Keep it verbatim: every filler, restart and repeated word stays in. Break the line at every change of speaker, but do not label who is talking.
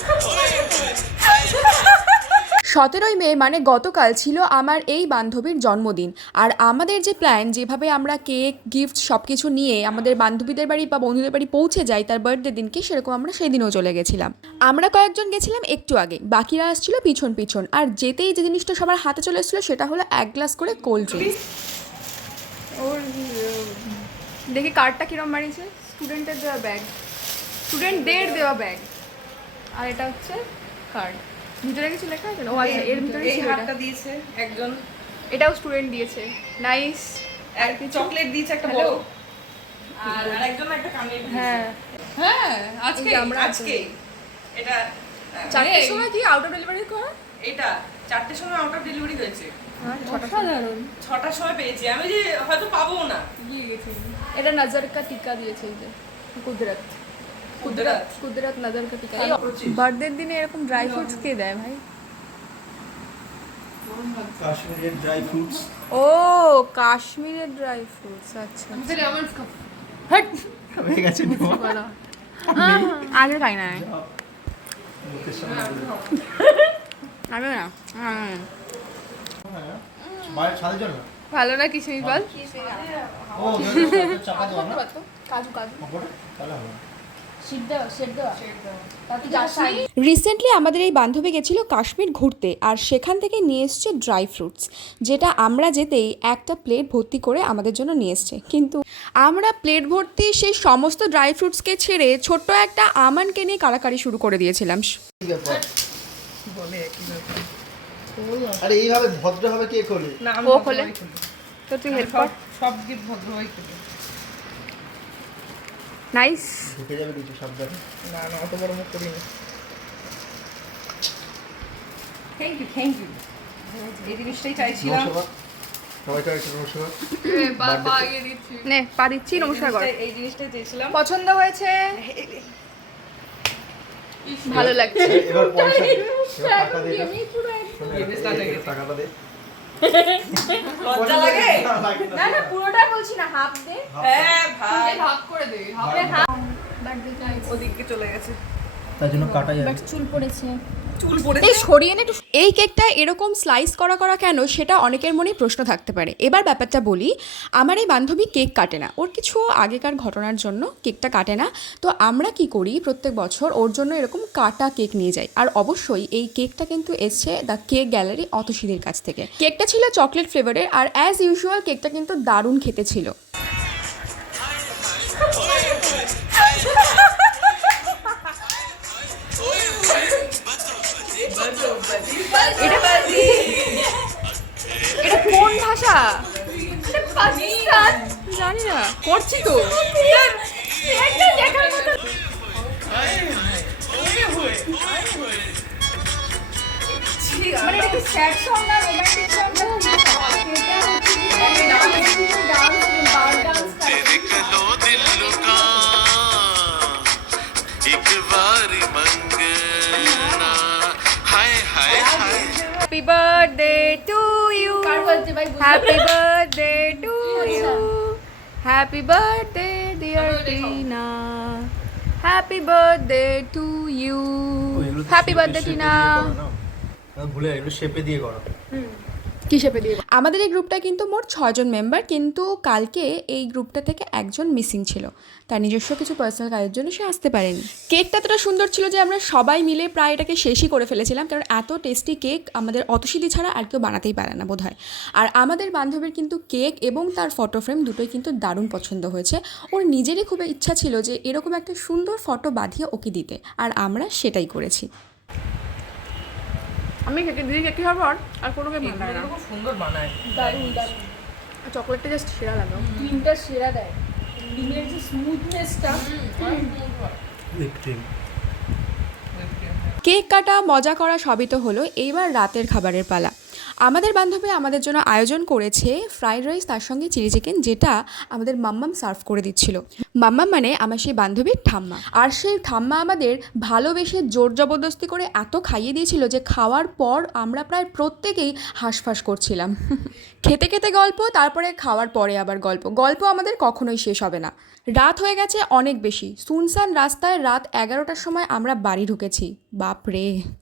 সতেরোই মে মানে গতকাল ছিল আমার এই বান্ধবীর জন্মদিন। আর আমাদের যে প্ল্যান, যেভাবে আমরা কেক গিফট সব কিছু নিয়ে আমাদের বান্ধবীদের বাড়ি বা বন্ধুদের বাড়ি পৌঁছে যাই তার বার্থডে দিনকে, সেরকম আমরা সেই দিনও চলে গেছিলাম। আমরা কয়েকজন গেছিলাম একটু আগে, বাকিরা আসছিল পিছন পিছন। আর যেতেই যে জিনিসটা সবার হাতে চলে এসেছিলো সেটা হলো এক গ্লাস করে কোল্ড ড্রিঙ্কস। ওর দেখি কার্ডটা কিরম বানিয়েছে, স্টুডেন্টের দেওয়া ব্যাগ, স্টুডেন্টদের দেওয়া ব্যাগ। আর এটা হচ্ছে কার্ড, ভিতরে কিছু লেখা আছে? ও আচ্ছা, এর ভিতরে
এই হাতটা দিয়েছে একজন,
এটাও স্টুডেন্ট দিয়েছে। নাইস।
আর কি চকলেট দিয়েছে একটা বড়, আর আরেকজন একটা কানের দিয়েছে।
হ্যাঁ
হ্যাঁ, আজকে
আমরা
আজকে এটা
চারটের সময় কি আউট অফ ডেলিভারি করা?
এটা চারটের সময় আউট অফ ডেলিভারি হয়েছে।
সাধারণ
ছটার সময় পেয়েছি আমি, যে হয়তো পাবো না,
দিয়ে গেছে। এটা নজর কা টিকা দিয়েছে, এই যে কুদরত কুদরত কুদরত নজর কা টিকা। বার্থডের দিনে এরকম ড্রাই ফ্রুটস কে দেয় ভাই?
কাশ্মীরের ড্রাই ফ্রুটস।
ও কাশ্মীরের ড্রাই ফ্রুটস, আচ্ছা।
হ্যাঁ হয়ে গেছে
বলো। আগে খাই না আমি না।
বাইরে ছাদের জন্য
ভালো না কিশমিশ বল।
ও চাপা দাও না,
কাজু কাজু
তাহলে হবে।
রিসেন্টলি আমাদের এই বান্ধবী গেছিল কাশ্মীর ঘুরতে, আর সেখান থেকে নিয়ে এসছে ড্রাই ফ্রুটস, যেটা আমরা যেতেই একটা প্লেট ভর্তি করে আমাদের জন্য নিয়ে এসছে। কিন্তু আমরা প্লেট ভর্তি সেই সমস্ত ড্রাই ফ্রুটসকে ছেড়ে ছোট্ট একটা আমন্ডকে নিয়ে কাড়াকাড়ি শুরু করে দিয়েছিলাম।
বলে কি ব্যাপার?
আরে এইভাবে ভদ্রভাবে কে খোলে?
না আমি
ও খোলে তো তুই হেল্প কর।
সব গিফট ভদ্রভাবে খুলে।
নাইস।
ঢুকে যাবে কিছু সাবধানে।
না না অত বড় মুখ করিনি। থ্যাংক ইউ থ্যাংক ইউ, এই জিনিসটাই চাইছিলাম।
নমস্কার সবাইকে একটু নমস্কার।
নে পা দিচ্ছি, নমস্কার কর।
এই জিনিসটাই চেয়েছিলাম।
পছন্দ হয়েছে, ভালো লাগছে।
এবার পয়সা এবার টাকা দে, টাকাটা দে।
লজ্জা লাগে?
না না পুরোটা বলছি না, হাফ দে।
হ্যাঁ ভাই,
হাফ করে দে, হাফে হাফ।
ওদিকে চলে গেছে,
তার জন্য কাটা যাবে।
চুল পড়েছে,
চুল পড়েছে।
এই সরিয়ে নে একটু। এই কেকটা এরকম স্লাইস করা করা কেন, সেটা অনেকের মনেই প্রশ্ন থাকতে পারে। এবার ব্যাপারটা বলি, আমার এই বান্ধবী কেক কাটে না, ওর কিছু আগেকার ঘটনার জন্য কেকটা কাটে না। তো আমরা কি করি, প্রত্যেক বছর ওর জন্য এরকম কাটা কেক নিয়ে যাই। আর অবশ্যই এই কেকটা কিন্তু এসছে দ্য কেক গ্যালারি অতসীদের কাছ থেকে। কেকটা ছিল চকলেট ফ্লেভারের, আর অ্যাজ ইউজুয়াল কেকটা কিন্তু দারুণ খেতে ছিল। এটা কোন ভাষা? পাকিস্তান জানি না, করছি তো। মানে এটা কি স্যাড সং না romantic song? Happy birthday to you. Happy birthday to you. Happy birthday dear Tina. Happy birthday to you. Happy birthday Tina.
ভুলে এগুলো শেপে দিয়ে করো।
কি শেপে দিয়ে? আমাদের এই গ্রুপটা কিন্তু মোট ছজন মেম্বার, কিন্তু কালকে এই গ্রুপটা থেকে একজন মিসিং ছিল। তার নিজস্ব কিছু পার্সোনাল কাজের জন্য সে আসতে পারেনি। কেকটা এতটা সুন্দর ছিল যে আমরা সবাই মিলে প্রায় এটাকে শেষই করে ফেলেছিলাম, কারণ এত টেস্টি কেক আমাদের অতসীদি ছাড়া আর কেউ বানাতেই পারে না বোধহয়। আর আমাদের বান্ধবীর কিন্তু কেক এবং তার ফটো ফ্রেম দুটোই কিন্তু দারুণ পছন্দ হয়েছে। ওর নিজেরই খুব ইচ্ছা ছিল যে এরকম একটা সুন্দর ফটো বাঁধিয়ে ওকে দিতে, আর আমরা সেটাই করেছি। আমি কেকে দিদি কেক খাবার পর আর কোনো কেক বানায় না,
খুব সুন্দর বানায়,
দারুণ দারুণ। চকলেটটা জাস্ট সেরা লাগে, ক্রিমটা সেরা দেয়, ক্রিমের যে স্মুথনেসটা। কেক কাটা মজা করা সবই তো হলো, এইবার রাতের খাবারের পালা। আমাদের বান্ধবী আমাদের জন্য আয়োজন করেছে ফ্রাইড রাইস, তার সঙ্গে চিলি চিকেন, যেটা আমাদের মাম্মাম সার্ভ করে দিচ্ছিল। মাম্মাম মানে আমার সেই বান্ধবীর ঠাম্মা। আর সেই ঠাম্মা আমাদের ভালোবেসে জোর জবরদস্তি করে এত খাইয়ে দিয়েছিল যে খাওয়ার পর আমরা প্রায় প্রত্যেকেই হাঁসফাঁস করছিলাম। খেতে খেতে গল্প, তারপরে খাওয়ার পরে আবার গল্প। গল্প আমাদের কখনোই শেষ হবে না। রাত হয়ে গেছে অনেক বেশি। সুনসান রাস্তায় রাত এগারোটার সময় আমরা বাড়ি ঢুকেছি। বাপ রে।